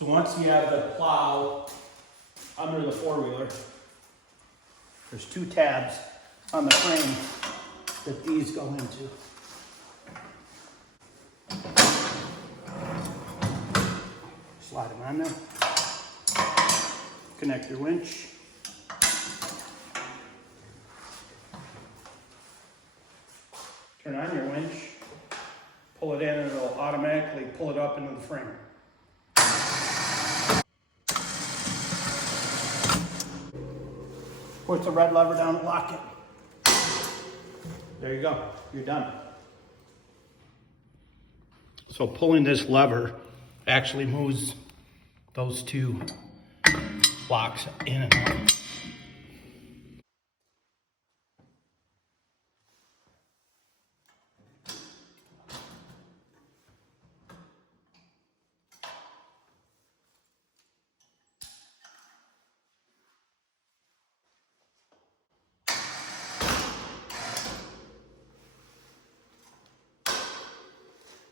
So once you have the plow under the four-wheeler, there's two tabs on the frame that these go into. Slide them on there. Connect your winch. Turn on your winch. Pull it in and it'll automatically pull it up into the frame. Push the red lever down and lock it. There you go, you're done. So pulling this lever actually moves those two blocks in and out.